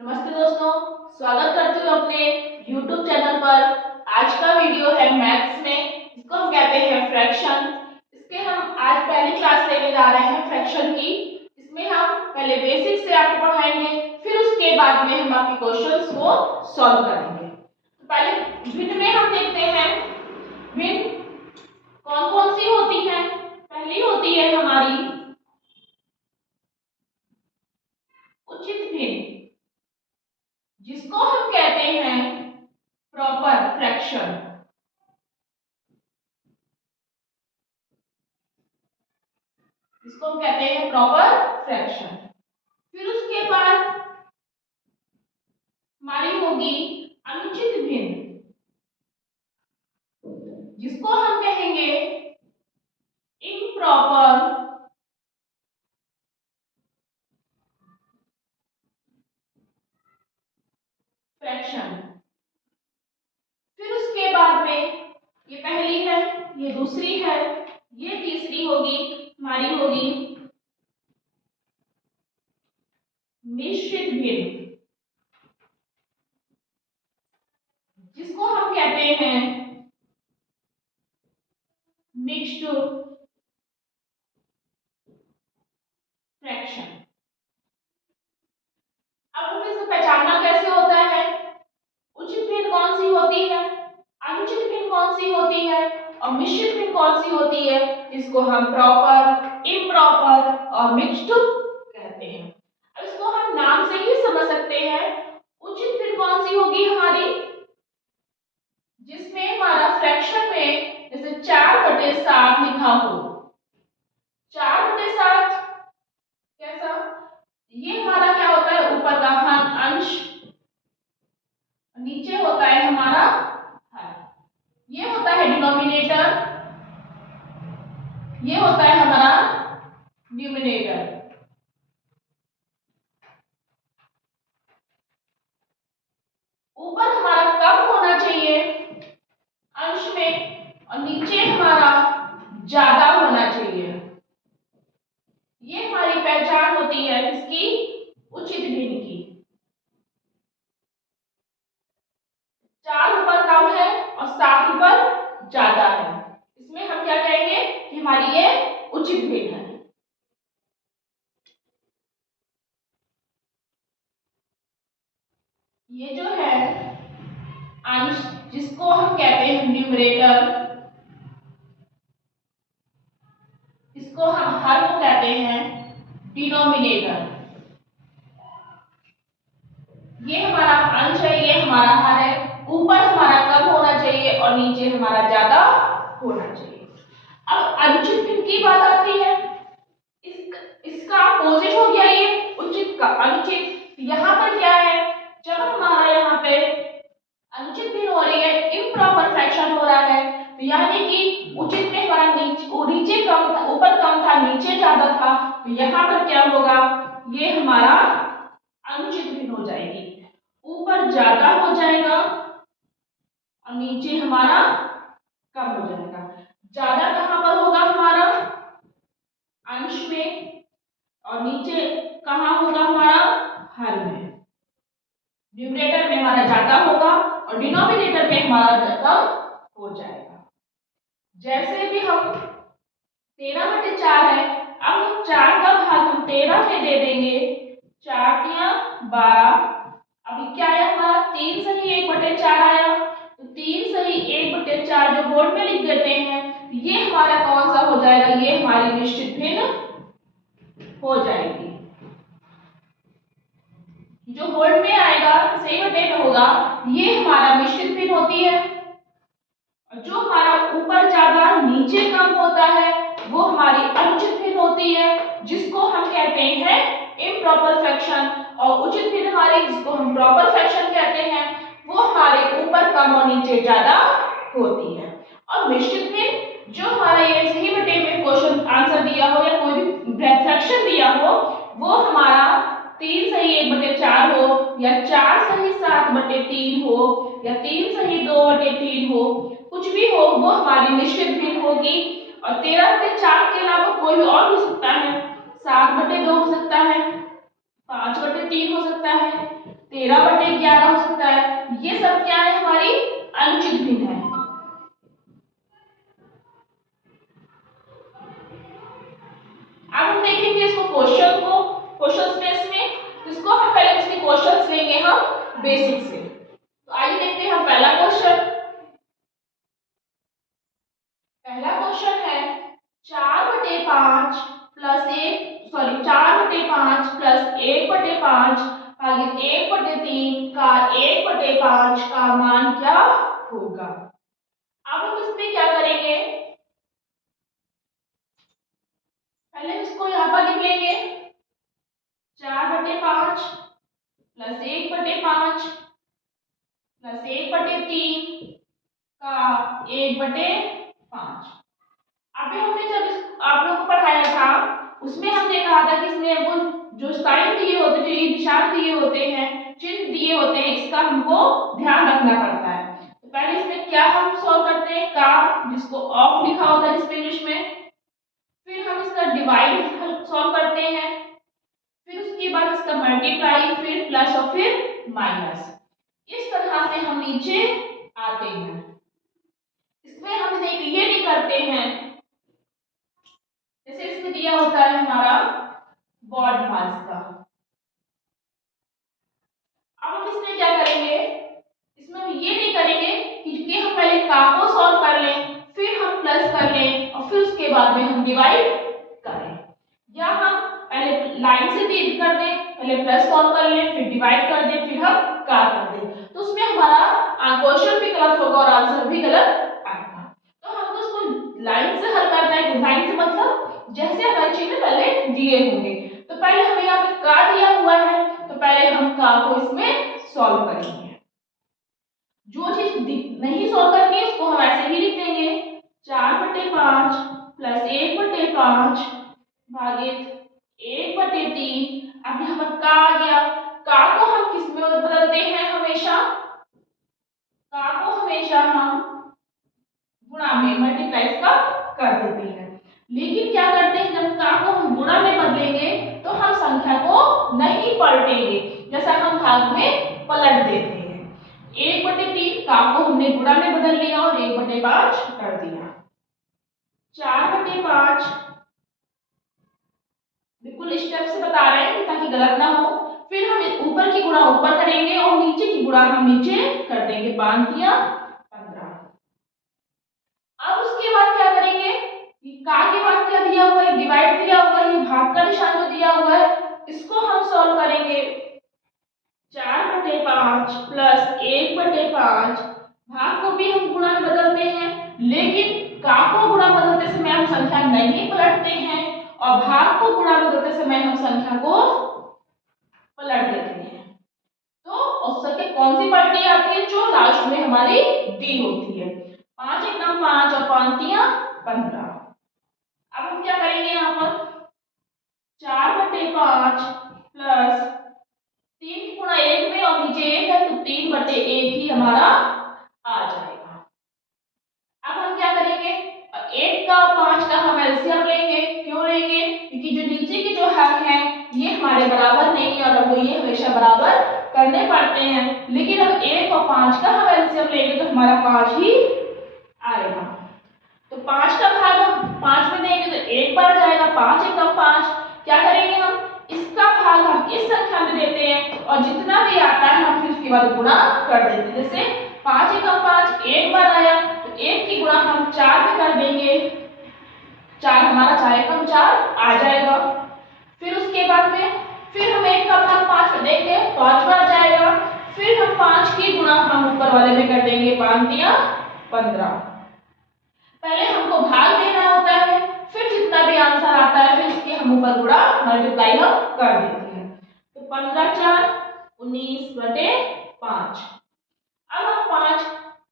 नमस्ते दोस्तों, स्वागत करती हूँ अपने YouTube चैनल पर। आज का वीडियो है मैथ्स में, इसको हम कहते हैं फ्रैक्शन। इसके हम आज पहली क्लास लेने जा रहे हैं फ्रैक्शन की। इसमें हम पहले बेसिक से आपको पढ़ाएंगे, फिर उसके बाद में हम आपके क्वेश्चंस को सॉल्व करेंगे। तो पहले भिन्न में हम देखते हैं भिन्न कौन कौन सी होती है। पहली होती है हमारी उचित भिन्न, जिसको हम कहते हैं प्रॉपर फ्रैक्शन। इसको हम कहते हैं प्रॉपर फ्रैक्शन। फिर उसके बाद हमारी होगी अनुचित भिन्न, जिसको हम कहेंगे इम्प्रॉपर फ्रैक्शन। फिर उसके बाद में ये पहली है, ये दूसरी है, ये तीसरी होगी, हमारी होगी मिश्रित भिन्न, जिसको हम कहते हैं मिक्स्ड फ्रैक्शन। अब हमें इसको पहचानना कैसे होता है, उचित भिन्न कौन सी होती है, अनुचित भिन्न कौन सी होती है और मिश्रित भिन्न कौन सी होती है, जिसको हम प्रॉपर, इम्प्रॉपर और मिक्स्ड कहते हैं। अब इसको हम नाम से ही समझ सकते हैं। उचित भिन्न कौन सी होगी हमारी, जिसमें हमारा फ्रैक्शन में जैसे 4/7 लिखा हो। 4/7 कैसा, ये हमारा क्या होता है, ऊपर का अंश, नीचे होता है हमारा हर। ये होता है डिनोमिनेटर, ये होता है हमारा न्यूमरेटर। ऊपर हमारा कम होना चाहिए अंश में और नीचे हमारा ज्यादा होना चाहिए। ये हमारी पहचान होती है किसकी, उचित भिन्न की। 4 ऊपर कम है और 7 ऊपर ज्यादा है, इसमें हम क्या कहेंगे कि हमारी ये उचित भिन्न है। ये जो है अंश, जिसको हम कहते हैं न्यूमरेटर, इसको हम हर को कहते हैं डिनोमिनेटर। ये हमारा अंश है, ये हमारा हर है। ऊपर हमारा कम होना चाहिए और नीचे हमारा ज्यादा होना चाहिए। अब अनुचित भिन्न की बात आती है, इसका अपोजिट हो गया ये उचित का। अनुचित यहाँ पर क्या है, जब हमारा यहाँ पे अनुचित भिन्न हो रही है, इम्प्रॉपर फ्रैक्शन हो रहा है, तो यानी कि उचित में हमारा नीचे कम था, ऊपर कम था, नीचे ज्यादा था, तो यहाँ पर क्या होगा, ये हमारा अनुचित भिन्न हो जाएगी। ऊपर ज्यादा हो जाएगा और नीचे हमारा कम हो जाएगा। ज्यादा कहां पर होगा हमारा, अंश में, और नीचे कहां होगा हमारा, हर में। न्यूमरेटर में हमारा ज्यादा होगा और डिनोमिनेटर में हमारा कम हो जाएगा। जैसे भी हम 13/4 है, अब हम 4 का भाग हम 13 में दे देंगे, 4 तिया 12। अभी क्या आया हमारा, 3 सही 1/4 आया, तो 3 सही 1/4 जो बोर्ड में लिख देते हैं, ये हमारा कौन सा हो जाएगा, ये हमारी निश्चित भिन्न हो जाएगी। जो बोर्ड में आएगा, सही बटे में होगा, ये हमारा मिश्रित भिन्न होती है। और जो हमारा ऊपर ज्यादा नीचे कम होता है, वो हमारी अनुचित भिन्न होती है, जिसको हम कहते हैं इम्प्रॉपर फ्रैक्शन। और उचित भिन्न हमारी, जिसको हम प्रॉपर फ्रैक्शन कहते हैं, वो हमारे ऊपर कम और नीचे ज्यादा होती है। और मिश्रित भिन्न जो हमारा ये सही बटे में क्वेश्चन आंसर दिया हो या कोई भी फ्रैक्शन दिया हो, वो हमारा 3 सही 1/4 हो या 4 सही 7/3 हो या 3 सही 2/3 हो, कुछ भी हो, वो हमारी मिश्रित भिन्न होगी। और 13/4 के अलावा कोई भी और हो सकता है, 7/2 हो सकता है, 5/3 हो सकता है, 13/11 हो सकता है। ये सब क्या है, हमारी अनुचित भिन्न है। अब हम देखेंगे इसको क्वेश्चन स्पेस में। इसको हम पहले इसके क्वेश्चंस लेंगे हम बेसिक से। तो आइए देखते हैं हम पहला क्वेश्चन। पहला क्वेश्चन है 4/5 प्लस 1/5 भागित 1/3 का 1/5 का मान क्या होगा। अब हम इसमें क्या करेंगे, पहले इसको यहाँ पर लिख लेंगे 4/5 प्लस 1/5 प्लस 1/3 का 1/5। अभी हमने जब आप लोगों को पढ़ाया था उसमें हमने कहा था कि इसमें वो जो साइन दिए होते हैं, जो ये निशान दिए होते हैं, चिन्ह दिए होते हैं, इसका हमको ध्यान रखना पड़ता है। तो पहले इसमें क्या हम सॉल्व करते हैं, का जिसको ऑफ लिखा होता है जिसमें इंग्लिश में, फिर हम इसका डिवाइड सॉल्व करते हैं, फिर उसके बाद इसका मल्टीप्लाई, फिर प्लस और फिर माइनस। इस तरह से हम नीचे आते हैं। इसमें हम ये नहीं करते हैं, जैसे इसमें दिया होता है हमारा बॉड मास का। अब हम इसमें क्या करेंगे, इसमें हम ये नहीं करेंगे कि हम पहले का को सॉल्व कर लें, फिर हम प्लस कर लें और फिर उसके बाद में हम डिवाइड करें, या हम पहले लाइन से डिवाइड कर दें, पहले प्लस सॉल्व कर लें, फिर डिवाइड कर दें, फिर हम का कर दें। तो उसमें हमारा क्वेश्चन भी गलत होगा और आंसर भी गलत आएगा। तो हमको उसको लाइन से हल करना है। लाइन से मतलब जैसे हमारे चिन्ह पहले दिए होंगे। तो पहले हमें यहाँ पे का दिया हुआ है, तो पहले हम का को इसमें सॉल्व करेंगे। जो चीज नहीं सॉल्व करनी है उसको हम ऐसे ही लिख देंगे 4/5 प्लस 1/5 भागित 1/3। अब यहाँ पर का आ गया, का को हम किस में बदलते हैं, हमेशा का को हमेशा हम गुणा में मल्टीप्लाई का कर देते हैं। लेकिन क्या करते हैं, जब का को हम गुणा में बदलेंगे तो हम संख्या को नहीं पलटेंगे, जैसा हम भाग में पलट देते हैं। 1/3 का को हमने गुणा में बदल लिया और 1/5 कर दिया। 4/5 बिल्कुल स्टेप से बता रहे हैं ताकि गलत ना हो। फिर हम ऊपर की गुणा ऊपर करेंगे और नीचे की गुणा हम नीचे कर देंगे, 5 दिया 15। अब उसके बाद क्या करेंगे, का के बाद क्या दिया हुआ है, डिवाइड दिया हुआ है, भाग का निशान जो दिया हुआ है इसको हम सॉल्व करेंगे। 4/5 प्लस 1/5, भाग को भी हम गुणा में बदलते हैं, लेकिन का को गुणा बदलते समय हम संख्या नहीं पलटते हैं और भाग को गुणा बदलते समय हम संख्या को पलट देते हैं। तो औसत के कौन सी पलटी आती है, जो लास्ट में हमारी डी होती है। 5 एकम 5 और 5 तिया 15। अब हम क्या करेंगे, यहाँ पर 4/5 प्लस 3 गुणा 1 में और नीचे 1 है तो 3/1 ही हमारा आ जाएगा। अब हम क्या करेंगे, 1 का और 5 का हम एलसीएम लेंगे। क्यों लेंगे, क्योंकि जो नीचे के जो हर हैं ये हमारे बराबर नहीं है और वो ये हमेशा बराबर करने पड़ते हैं। लेकिन अब 1 और 5 का हम एलसीएम लेंगे तो हमारा 5 ही आएगा। तो 5 का भाग हम 5 में देंगे तो 1 बार जाएगा, 5 एकम 5। क्या करेंगे, हम इसका भाग हम इस संख्या में देते हैं और जितना भी आता है हम फिर उसके बाद गुणा कर देते हैं। जैसे 5 एकम 5 एक बार आया तो 1 की गुणा हम 4 में कर देंगे, 4 हमारा 4 एकम 4 आ जाएगा। फिर उसके बाद में फिर हम 1 का भाग 5 में देंगे, 5 बार जाएगा। फिर हम 5 की गुणा हम ऊपर वाले में कर देंगे, 5 तिया 15। पहले हमको भाग देना होता है, फिर जितना भी आंसर आता है फिर इसके हम ऊपर गुणा मल्टीप्लाई हम कर देते हैं। तो 15 4 19/5। अब हम 5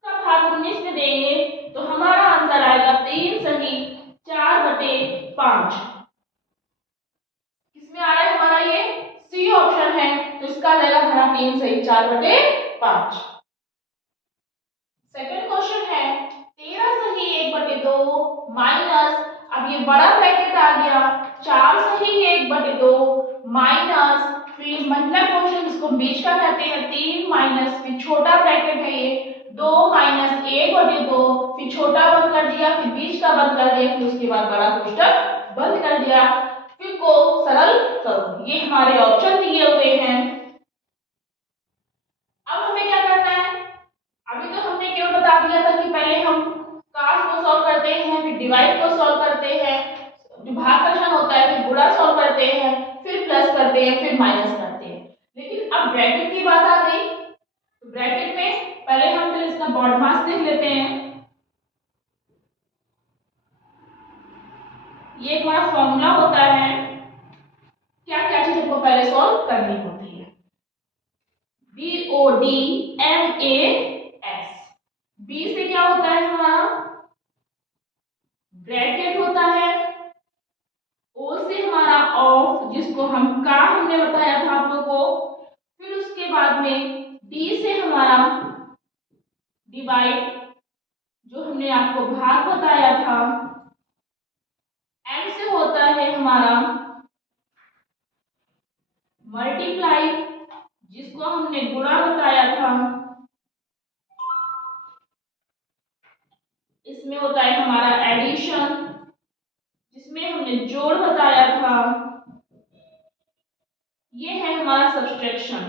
का भाग 19 में देंगे तो हमारा आंसर आएगा 3 सही 4/5। किसमें आ रहा है हमारा, ये सी ऑप्शन है, तो इसका आ जाएगा हमारा 3 सही 4/5। सेकंड क्वेश्चन है 13 सही 1/2 माइनस, अब ये बड़ा ब्रैकेट आ गया, 4 सही 1/2 माइनस फिर मंथला क्वेश्चन जिसको बीच का कहते हैं 3 माइनस फिर छोटा ब्रैकेट है ये 2 माइनस 1/2 फिर छोटा बंद कर दिया फिर बीच का बंद कर दिया फिर उसके बाद बड़ा कोष्टक बंद कर दिया फिर को सरल करो। ये हमारे ऑप्शन दिए हुए हैं। अब हमें क्या करना है? अभी तो हमने केवल बता दिया था कि पहले हम कास्ट को सॉल्व करते हैं फिर डिवाइड को सॉल्व करते हैं जो भाग का निशान होता है फिर गुणा सॉल्व करते हैं फिर प्लस करते हैं फिर माइनस करते हैं। लेकिन अब ब्रैकेट की बात आ गई तो ब्रैकेट में पहले हम फिर इसका बॉडमास देख लेते हैं। ये हमारा फॉर्मूला होता है क्या क्या चीज हमको पहले सॉल्व करनी होती है। BODMAS बी से क्या होता है हमारा ब्रैकेट होता है ओ से हमारा ऑफ जिसको हम का हमने बताया था आप लोगों को फिर उसके बाद में डी से हमारा डिवाइड जो हमने आपको भाग बताया था एम से होता है हमारा मल्टीप्लाई जिसको हमने गुणा बताया था इसमें होता है हमारा एडिशन जिसमें हमने जोड़ बताया था ये है हमारा सब्सट्रैक्शन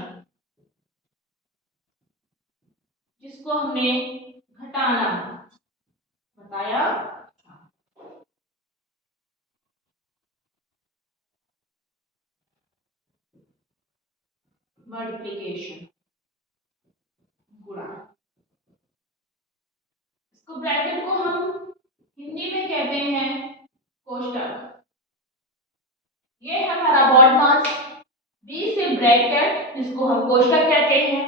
जिसको हमने घटाना बताया। मल्टीप्लिकेशन गुणा इसको ब्रैकेट को हम हिंदी में कहते हैं कोष्टक। ये हमारा बॉडमास बी से ब्रैकेट जिसको हम कोष्टक कहते हैं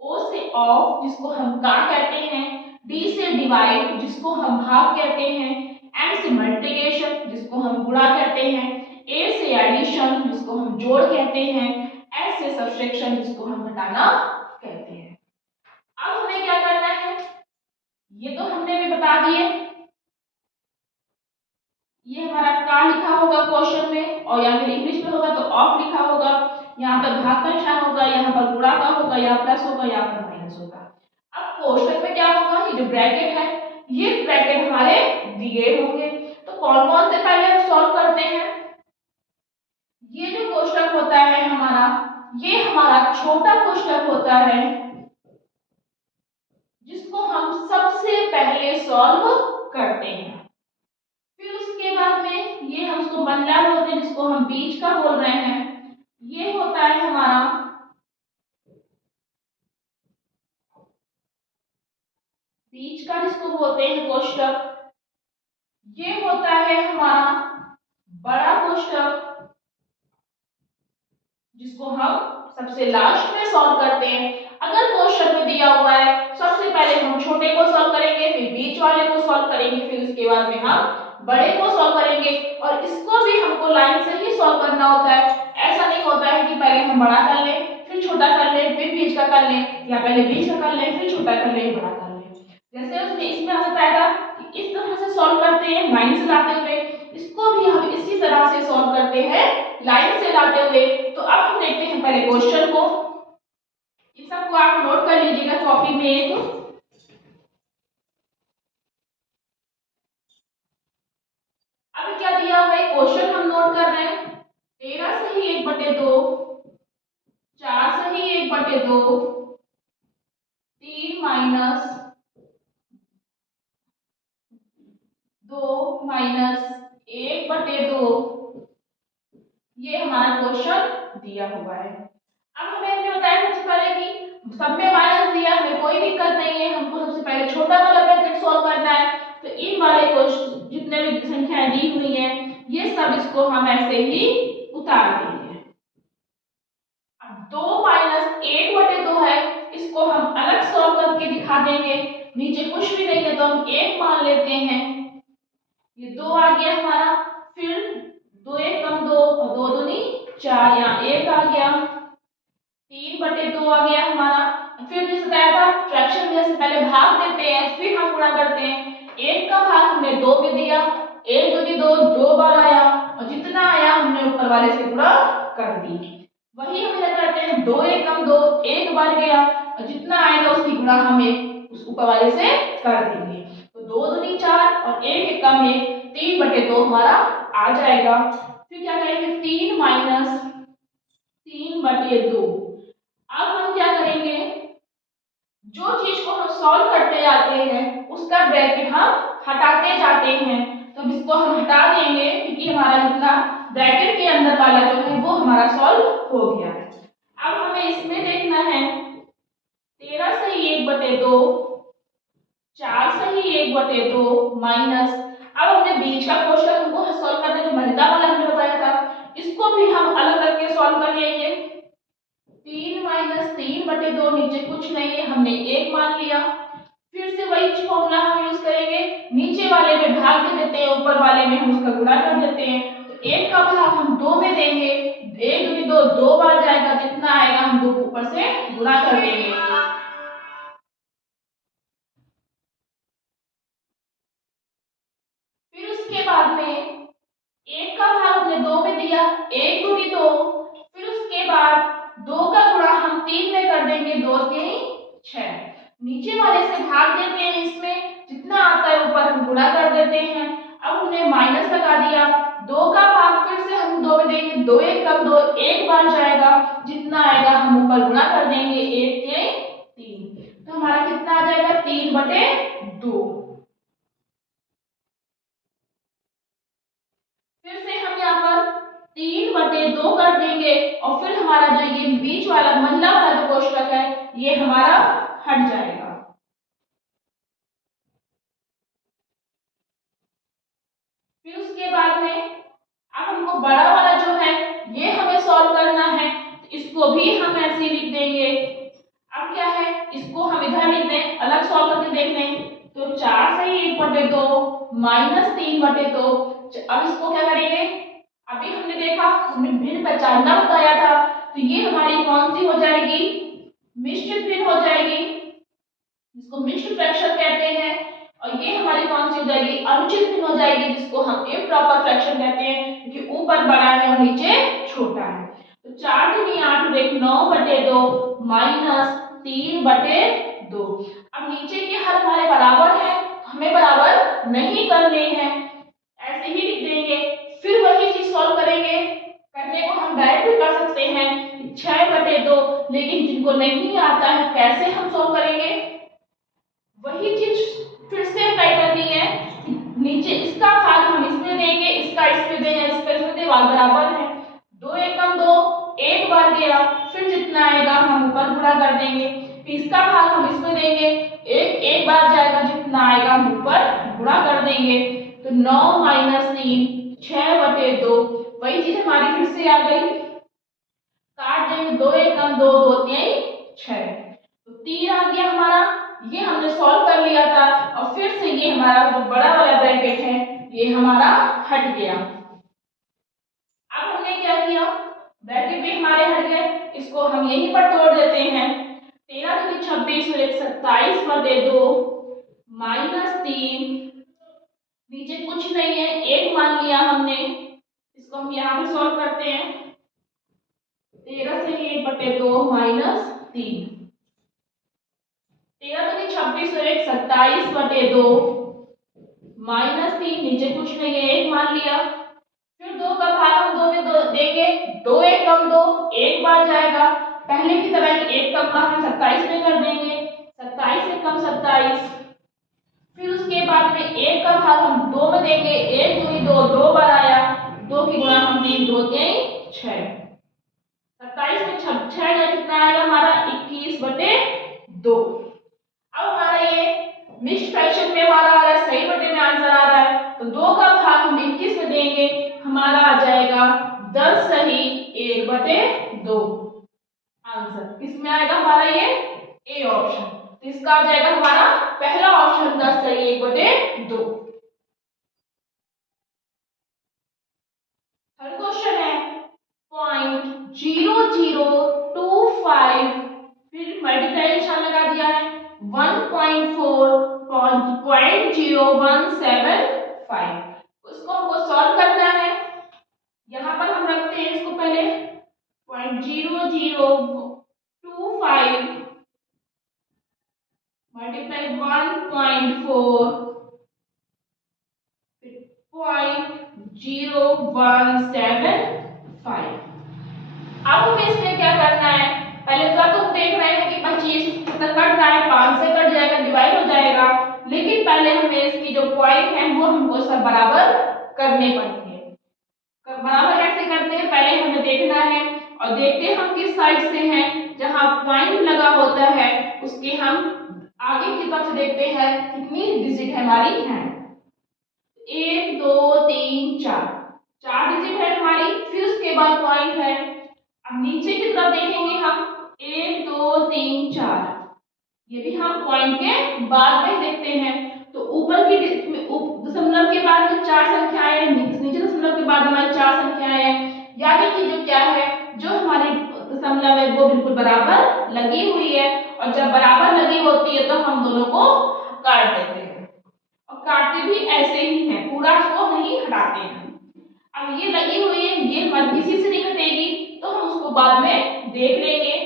ओ से ऑफ जिसको हम का कहते हैं डी से डिवाइड जिसको हम भाग कहते हैं एम से मल्टीप्लिकेशन जिसको हम गुणा कहते हैं ए से एडिशन जिसको हम जोड़ कहते हैं एस से सब्सट्रैक्शन जिसको हम घटाना कहते हैं। अब हमें क्या करना है ये तो हमने भी बता दिए। ये हमारा का लिखा होगा क्वेश्चन में और या फिर इंग्लिश में होगा तो ऑफ लिखा होगा यहाँ पर भाग का निशान होगा यहाँ पर गुणा का होगा यहाँ प्लस होगा यहाँ पर माइनस होगा। अब कोष्टक में क्या होगा ये जो ब्रैकेट है ये ब्रैकेट हमारे दिए होंगे तो कौन कौन से पहले हम सॉल्व करते हैं। ये जो कोष्टक होता है हमारा ये हमारा छोटा कोष्टक होता है जिसको हम सबसे पहले सॉल्व करते हैं। फिर उसके बाद में ये हम उसको बंडला बोलते हैं जिसको हम बीच का बोल रहे हैं ये होता है हमारा बीच का जिसको बोलते हैं कोष्टक। ये होता है हमारा बड़ा कोष्टक जिसको हम सबसे लास्ट में सॉल्व करते हैं। अगर क्वेश्चन में दिया हुआ है सबसे पहले हम छोटे को सॉल्व करेंगे फिर बीच वाले को सॉल्व करेंगे फिर उसके बाद में हम बड़े को सॉल्व करेंगे और इसको भी हमको लाइन से ही सॉल्व करना होता है। ऐसा नहीं होता है कि पहले हम बड़ा कर लें फिर छोटा कर लें फिर बीच का कर लें या पहले बीच का कर लें फिर छोटा कर लें बड़ा कर लें। जैसे उसमें इसमें बताया कि इस तरह से सॉल्व करते हैं लाइन से लाते हुए इसको भी हम इसी तरह से सॉल्व करते हैं लाइन से लाते हुए। तो अब हम देखते हैं पहले क्वेश्चन को। इन सबको आप नोट कर लीजिएगा कॉपी में एक। अब क्या दिया हुआ है क्वेश्चन हम नोट कर रहे हैं 13 सही 1/2 4 सही 1/2 3 माइनस 2 माइनस 1/2 ये हमारा क्वेश्चन दिया हुआ है। अब हमें बताया सबसे पहले कि सब में माइनस दिया हमें कोई दिक्कत नहीं है हमको सबसे पहले छोटा वाला ब्रैकेट सॉल्व करना है। तो इन वाले क्वेश्चन जितने भी संख्याएं दी हुई हैं ये सब इसको हम ऐसे ही उतार देंगे। अब 2 माइनस 1/2 है इसको हम अलग सॉल्व करके दिखा देंगे नीचे कुछ भी नहीं है तो हम 1 मान लेते हैं ये 2 आ गया हमारा फिर 2 1 कम 2 और 2 दूनी 4 यहाँ 1 आ गया 3/2 आ गया हमारा। फिर जैसे बताया था फ्रैक्शन में से पहले भाग देते हैं फिर हम गुणा करते हैं 1 का भाग हमने 2 में दिया 1 दूनी 2 2 बार आया और जितना आया हमने ऊपर वाले से गुणा कर दी। वही हम इधर करते हैं, 2 एकम 2 एक बार गया और जितना आएगा उसकी गुणा हमें उस ऊपर वाले से कर देंगे। तो 2 दूनी 4 और 1 एकम 1, 3/2 हमारा आ जाएगा। फिर क्या करेंगे, 3 माइनस 3/2। अब हम क्या करेंगे, जो चीज को हम सॉल्व करते जाते हैं उसका ब्रैकेट हम हटाते जाते हैं। तो इसको हम हटा देंगे क्योंकि हमारा जितना ब्रैकेट के अंदर वाला जो है वो हमारा सॉल्व हो गया है। अब हमें इसमें देखना है 13 सही 1/2, 4 सही 1/2 माइनस, अब हमने बीच का क्वेश्चन हमको सॉल्व करने जो महिला वाला हमने बताया था इसको भी हम अलग करके सॉल्व कर लेंगे। 3 माइनस 3/2, नीचे कुछ नहीं है हमने 1 मान लिया। फिर से वही फॉर्मूला हम यूज करेंगे, नीचे वाले में भाग दे देते हैं, ऊपर वाले में हम उसका गुणा कर देते हैं। तो 1 का भाग हम 2 में देंगे, 1 दूनी 2, 2 बार जाएगा, जितना आएगा हम 2 ऊपर से गुणा कर देंगे। फिर उसके बाद में 1 का भाग हमने 2 में दिया, 1 दूनी 2, फिर उसके बाद 2 का गुणा हम 3 में कर देंगे, 2 3 6, नीचे वाले से भाग देते हैं, इसमें जितना आता है ऊपर हम गुणा कर देते हैं। अब हमने माइनस लगा दिया, 2 का भाग फिर से हम 2 में देंगे, 2 एकम 2, एक बार जाएगा, जितना आएगा हम ऊपर गुणा कर देंगे, 1 3। तो हमारा कितना आ जाएगा, 3/2। फिर से हम यहाँ पर 3/2 कर देंगे और फिर हमारा जो ये बीच वाला महिला वाला जो कोष्ठक है ये हमारा हट जाएगा। फिर उसके बाद में अब हमको बड़ा वाला जो है ये हमें सॉल्व करना है, तो इसको भी हम ऐसे ही लिख देंगे। अब क्या है, इसको हम इधर लिख दें, अलग सॉल्व करके देख लें। तो 4 सही 1/2 माइनस 3/2। अब इसको क्या करेंगे, अभी हमने देखा हमने भिन्न पहचानना बताया था, तो ये हमारी कौन सी हो जाएगी, मिश्रित भिन्न हो जाएगी, जिसको मिक्स्ड फ्रैक्शन कहते हैं। और ये हमारी कौन सी हो जाएगी, अनुचित भिन्न हो जाएगी, जिसको हम इम्प्रॉपर फ्रैक्शन कहते हैं, क्योंकि ऊपर बड़ा है और नीचे छोटा है। तो 4 दूनी 8 और 1 9/2 माइनस 3/2। अब नीचे के हर हमारे बराबर है, हमें बराबर नहीं करने हैं, ऐसे ही लिख देंगे। फिर वही चीज सॉल्व करेंगे, करने को हम डायरेक्ट भी कर सकते हैं 6/2, लेकिन जिनको नहीं आता है कैसे हम सॉल्व करेंगे, वही चीज फिर से अप्लाई करनी है। नीचे इसका भाग हम इसमें देंगे, इसका इसमें देंगे, इसका इसमें देंगे, बराबर है, 2 एकम 2, एक बार गया, फिर जितना आएगा हम ऊपर गुणा कर देंगे। फिर इसका भाग हम इसमें देंगे, एक बार जाएगा, जितना आएगा हम ऊपर गुणा कर देंगे। तो 9 माइनस 3 6/2, वही चीज हमारी फिर से आ गई, काट देंगे, 2 एकम 2, 2 3 6, तो 3 आ गया हमारा। ये हमने सॉल्व कर लिया था और फिर से ये हमारा जो बड़ा वाला ब्रैकेट है ये हमारा हट गया। अब हमने क्या किया, ब्रैकेट भी हमारे हट गए, इसको हम यहीं पर तोड़ देते हैं। 13 दूनी 26 और 1 27/2 माइनस 3, नीचे कुछ नहीं है, 1 मान लिया हमने, इसको हम यहाँ पे सॉल्व करते हैं। 13 से 1/2 माइनस 3, 13 दूनी 26 और 1 27/2 माइनस 3, नीचे कुछ नहीं है, 1 मान लिया। फिर 2 का भाग हम 2 में देंगे, 2 एकम 2, एक बार जाएगा, पहले की तरह 1 का गुणा हम 27 में कर देंगे, 27 एकम 27। फिर उसके बाद में 1 का भाग हम 2 में देंगे, 1 दूनी 2, 2 बार आया, 2 की गुणा हम 3, 2 3 6, 27 में 6 जाए, कितना आएगा हमारा 21/2। अब हमारा ये मिक्स्ड फ्रैक्शन में हमारा आ रहा है, सही बटे में आंसर आ रहा है, तो 2 का भाग हम 21 में देंगे, हमारा आ जाएगा 10 सही 1/2 आंसर। किसमें आएगा हमारा ये ए ऑप्शन, तो इसका आ जाएगा हमारा पहला ऑप्शन 10 सही 1/2। थर्ड क्वेश्चन है 0.0025, फिर मल्टीप्लाई निशान लगा दिया है, 1.4.0175, उसको हमको सॉल्व करना है। यहाँ पर हम रखते हैं इसको पहले 0.0025 मल्टीप्लाई 1.4 0.0175। अब हमें इसमें क्या करना है, पहले तो तुम देख रहे हैं कि 25 तक कट रहा है, 5 से कट जाएगा, डिवाइड हो जाएगा, लेकिन पहले हमें इसकी जो पॉइंट है वो हमको सब बराबर करने पड़ेंगे। बराबर कैसे करते हैं, पहले हमें देखना है और देखते हैं हम किस साइड से हैं, जहां पॉइंट लगा होता है उसके हम आगे की तरफ से देखते हैं कितनी डिजिट हमारी है। 1 2 3 4 डिजिट है हमारी, फिर उसके बाद पॉइंट है। अब नीचे की तरफ देखेंगे हम 1 2 3 4, ये भी हम पॉइंट के बाद में देखते हैं। तो ऊपर की दशमलव के बाद में 4 संख्याएं, नीचे दशमलव के बाद हमारी 4 संख्याएं हैं, यानी कि जो क्या है, जो हमारी दशमलव है वो बिल्कुल बराबर लगी हुई है, और जब बराबर लगी होती है तो हम दोनों को काट देते हैं, और काटते भी ऐसे ही है, पूरा इसको नहीं हटाते हैं। अब ये लगी हुई है, ये हमारी किसी से नहीं कटेगी, तो हम उसको बाद में देख लेंगे,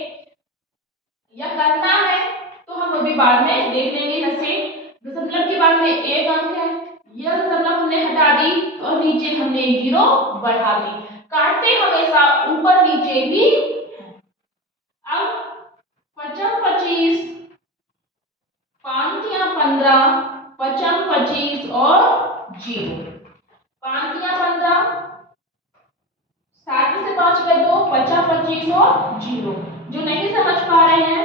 या करना है तो हम अभी बाद में देख लेंगे। जैसे दशमलव के बाद में एक अंक है, यह दशमलव हमने हटा दी और नीचे हमने एक जीरो बढ़ा दी, काटते हमेशा ऊपर नीचे ही। अब 55 25 5 15 55 25 और 0, 5 15 60 से 5 गए 2, 50 25 और 0। जो नहीं समझ पा रहे हैं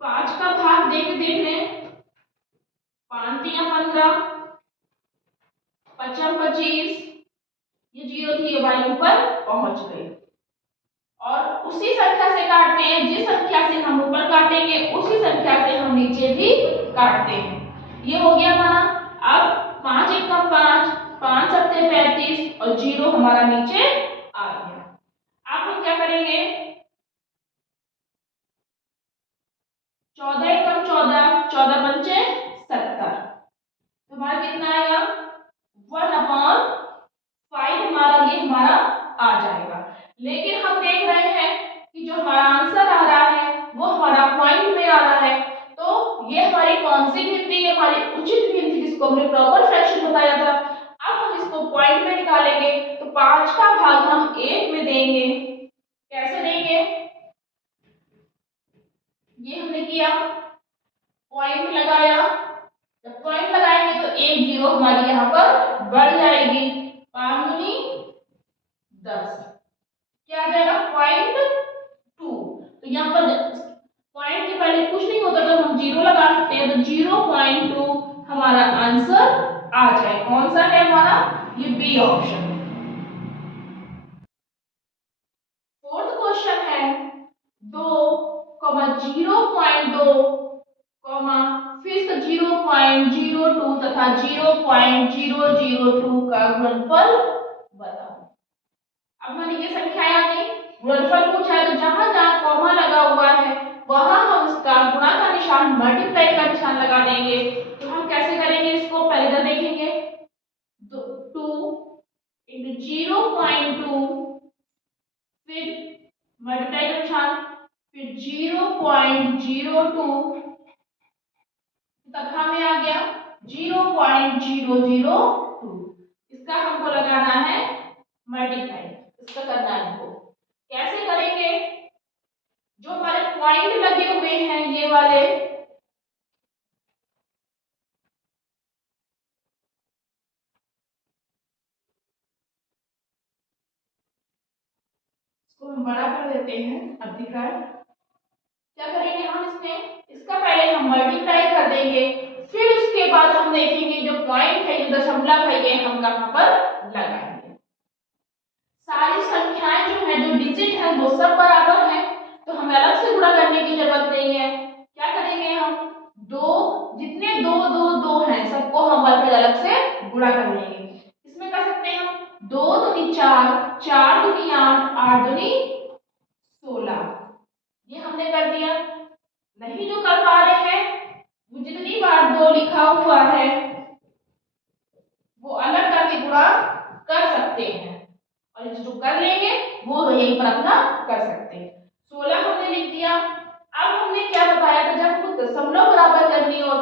5 का भाग देख लें, 5 3 15 55 25, ये 0 थी, ये वाली ऊपर पहुंच गई, और उसी संख्या से काटते हैं, जिस संख्या से हम ऊपर काटेंगे उसी संख्या से हम नीचे भी काटते हैं। ये हो गया हमारा। अब 5 1 5, 5 7 35 और 0 हमारा नीचे आ गया। अब हम क्या करेंगे, 14 1 14, 14 पंचे 70, तो हमारा कितना आएगा 1/5 हमारा, ये हमारा आ जाएगा। लेकिन हम देख रहे हैं कि जो हमारा आंसर आ रहा है वो हमारा पॉइंट में आ रहा है, तो ये हमारी कौन सी गिनती है, हमारी उचित गिनती, जिसको हमने प्रॉपर फ्रैक्शन बताया था। अब हम इसको पॉइंट में निकालेंगे, तो 5 का भाग हम 1 में देंगे। कैसे देंगे, ये हमने किया, पॉइंट लगाया, जब पॉइंट लगाएंगे तो एक जीरो हमारी यहाँ पर बढ़ जाएगी, 5 दूनी 10, क्या आ जाएगा 0.2। तो यहाँ पर पॉइंट के पहले कुछ नहीं होता तो हम जीरो लगा सकते हैं, तो 0.2 हमारा आंसर आ जाए। कौन सा है हमारा, ये बी ऑप्शन। फोर्थ क्वेश्चन है 2, 0.2, फिर 0.02 तथा 0.002 का गुणनफल बताओ। अब हमारी ये संख्याएं आ गई, गुणनफल पूछा है, तो जहां जहां कॉमा लगा हुआ है वहां हम इसका गुणा का निशान, मल्टीप्लाई का निशान लगा देंगे। तो हम कैसे करेंगे इसको, पहले तो देखेंगे 2 into 0.2, फिर मल्टीप्लाई का निशान, फिर 0.02 तथा में आ गया 0.002, इसका हमको लगाना है मल्टीप्लाई, इसका करना है हमको। कैसे करेंगे, जो हमारे पॉइंट लगे हुए हैं ये वाले, इसको हम बड़ा कर देते हैं, अब दिख रहा है। क्या करेंगे हम इसमें, इसका पहले हम मल्टीप्लाई कर देंगे, फिर उसके बाद हम देखेंगे जो पॉइंट है, जो दशमलव है, ये हम कहां पर लगाएंगे। सारी संख्याएं जो है, जो डिजिट है वो सब बराबर है, तो हमें अलग से गुणा करने की जरूरत नहीं है। क्या करेंगे हम, दो, जितने दो दो दो हैं सबको हम अलग से गुणा कर लेंगे। इसमें कर सकते हैं हम 2 दूनी 4, 4 दूनी 8, 8 दूनी 16, ये हमने कर दिया। नहीं जो कर पा रहे हैं, वो जितनी बार 2 लिखा हुआ है वो अलग करके गुणा कर सकते हैं, और जो कर लेंगे वो यहीं पर अपना कर सकते हैं। 16 हमने लिख दिया। अब हमने क्या बताया था, जब दशमलव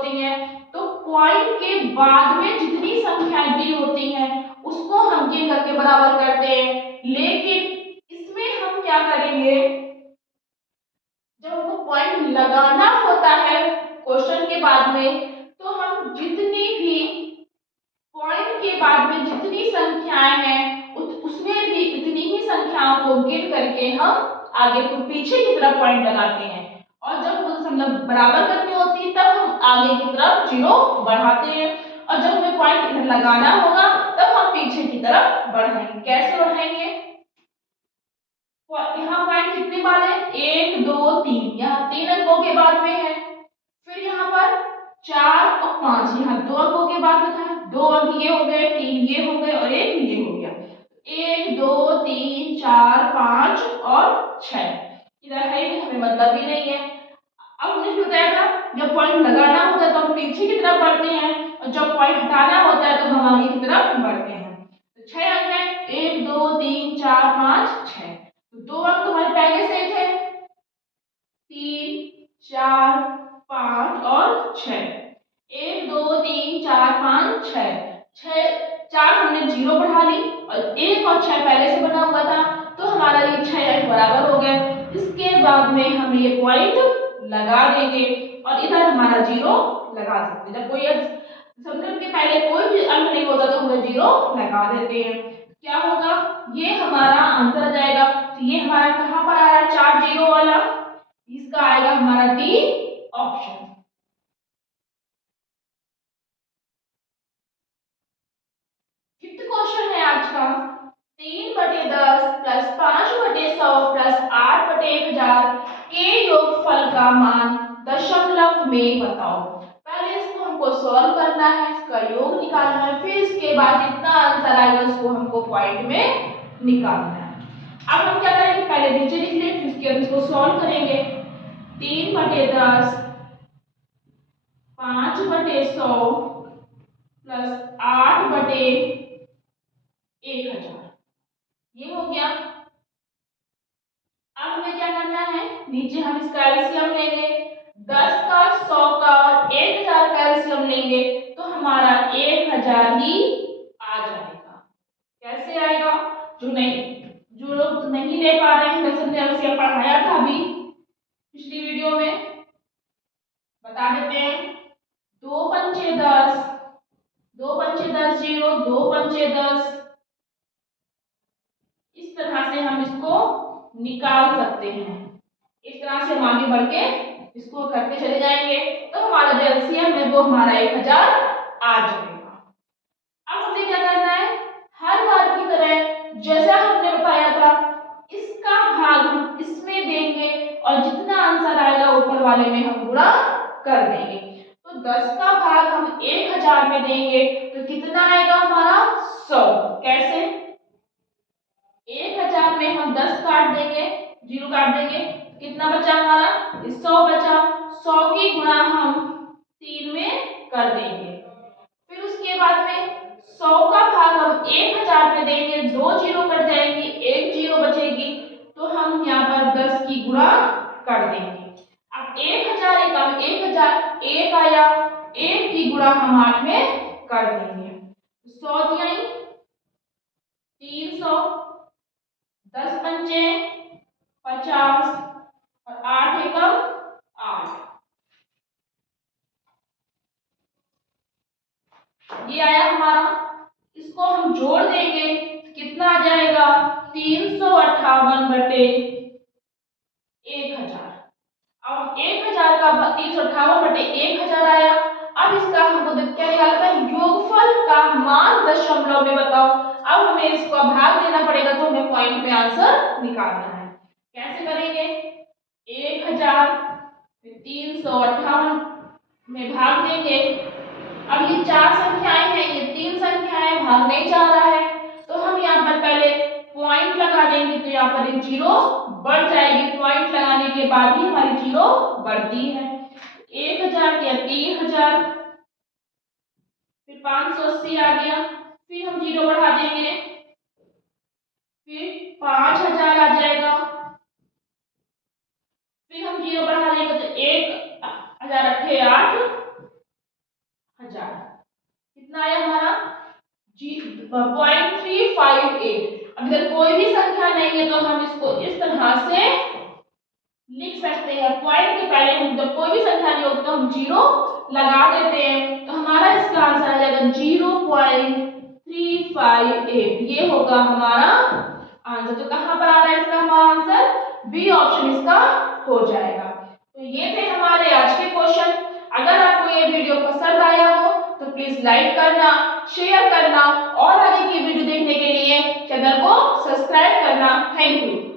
होती हैं, तो पॉइंट के बाद में जितनी संख्याएं दी होती हैं उसको हम गिन करके बराबर करते हैं। लेकिन इसमें हम क्या करेंगे, जब हमको पॉइंट लगाना होता है क्वेश्चन के बाद में, तो हम जितनी भी पॉइंट के बाद में जितनी संख्याएं हैं उसमें भी इतनी ही संख्याओं को गिन करके हम आगे तो पीछे की तरफ पॉइंट लगाते हैं, और जब मतलब बराबर करनी होती है तब हम आगे की तरफ जीरो बढ़ाते हैं, और जब हमें पॉइंट इधर लगाना होगा तब हम पीछे की तरफ बढ़ाएंगे। कैसे बढ़ाएंगे, यहाँ पॉइंट कितने बाद है, 1 2 3, यहाँ 3 अंकों के बाद में है। फिर यहाँ पर 4 और 5, यहाँ 2 अंकों के बाद में था, 2 अंक ये हो गए, 3 ये हो गए और 1 ये हो गया। 1 2 3 4 5 और 6, इधर है भी, हमें मतलब भी नहीं है। अब हमने बताया था जब पॉइंट लगाना होता है तो हम पीछे की तरफ बढ़ते हैं, और जब पॉइंट हटाना होता है तो हम आगे की तरफ बढ़ते हैं। तो 6 अंक है, 1 2 3 4 5 6, तो 2 अंक तुम्हारे पहले से थे, 3 4 5 और 6, 1 2 3 4 5 6, 4 हमने जीरो बढ़ा ली और 1 और 6 पहले से बना हुआ था, तो हमारा ये 6 अंक बराबर हो गए। इसके बाद में हम ये पॉइंट लगा देंगे और इधर हमारा जीरो लगा सकते हैं। जब कोई सब्जेक्ट के पहले कोई भी अंक नहीं होता तो हम जीरो लगा देते हैं। क्या होगा, ये हमारा आंसर आ जाएगा। तो ये हमारा कहाँ पर आ रहा है, 4 जीरो वाला, इसका आएगा हमारा डी ऑप्शन। फिफ्थ क्वेश्चन है आज का, 3/10 प्लस 5/100 प्लस 8/1000 के योगफल का मान दशमलव में बताओ। पहले इसको हमको सॉल्व करना है, इसका योग निकालना है, फिर इसके बाद जितना आंसर आएगा उसको हमको पॉइंट में निकालना है। अब हम क्या करेंगे, पहले नीचे लिख लें, फिर उसके बाद इसको सॉल्व करेंगे। 3/10 5/100 प्लस 8/1000, ये हो गया। अब हमें क्या करना है, नीचे हम इसका एलसीएम लेंगे, 10 का 100 का 1000 का एलसीएम लेंगे तो हमारा 1000 ही आ जाएगा। कैसे आएगा, जो लोग नहीं ले पा रहे हैं, वैसे हमने एलसीएम पढ़ाया था अभी पिछली वीडियो में, बता देते हैं। 2 पंचे 10, 2 पंचे 10 0, 2 पंचे 10, इस तरह से हम इसको निकाल सकते हैं। इस तरह से हम आगे बढ़ के इसको करते चले जाएंगे तो हमारा जो एलसीएम है वो हमारा 1000 आ जाएगा। अब हमें क्या करना है, हर बार की तरह जैसा हमने बताया था इसका भाग हम इसमें देंगे और जितना आंसर आएगा ऊपर वाले में हम गुणा कर देंगे। तो 10 का भाग हम 1000 में देंगे तो कितना आएगा हमारा 100। कैसे, 1000 में हम 10 काट देंगे, जीरो काट देंगे, कितना बचा हमारा 100 बचा। 100 की गुणा हम 3 में कर देंगे, फिर उसके बाद में 100 का भाग हम 1000 में देंगे, 2 जीरो कट जाएंगी, 1 जीरो बचेगी, तो हम यहाँ पर 10 की गुणा कर देंगे। अब 1000 एकम 1000 1 आया, 1 की गुणा हम 8 में कर देंगे, 100 दिया 300, 10 पंचे 50 और 8 एकम 8, ये आया हमारा। इसको हम जोड़ देंगे, कितना आ जाएगा 358/1000। अब 1000 का 358/1000 आया। अब इसका हमको क्या निकालना है, योगफल का मान दशमलव में बताओ। अब हमें इसको भाग देना पड़ेगा तो हमें पॉइंट में आंसर निकालना है। कैसे करेंगे, 1000 358 में भाग देंगे। अब ये 4 संख्याएं हैं, ये 3 संख्याएं, भाग नहीं जा रहा है तो हम यहाँ पर पहले पॉइंट लगा देंगे, तो यहाँ पर जीरो बढ़ जाएगी। पॉइंट लगाने के बाद ही हमारी जीरो बढ़ती है। 1000 या 3000, फिर 580 आ गया, फिर हम जीरो बढ़ा देंगे, फिर 5000 आ जाएगा, फिर हम जीरो बढ़ा देंगे तो 1000 8 1000। कितना आया हमारा 0.358। अब इधर कोई भी संख्या नहीं है तो हम इसको इस तरह से लिख सकते हैं। पॉइंट के पहले हम जब कोई भी संख्या नहीं होती तो हम जीरो लगा देते हैं, तो हमारा इसका आंसर आ जाएगा 0.358। ये होगा हमारा आंसर। तो कहां पर आ रहा है इसका हमारा आंसर? बी ऑप्शन इसका हो जाएगा। तो ये थे हमारे आज के क्वेश्चन। अगर आपको ये वीडियो पसंद आया हो तो प्लीज लाइक करना, शेयर करना और आगे की वीडियो देखने के लिए चैनल को सब्सक्राइब करना। Thank you.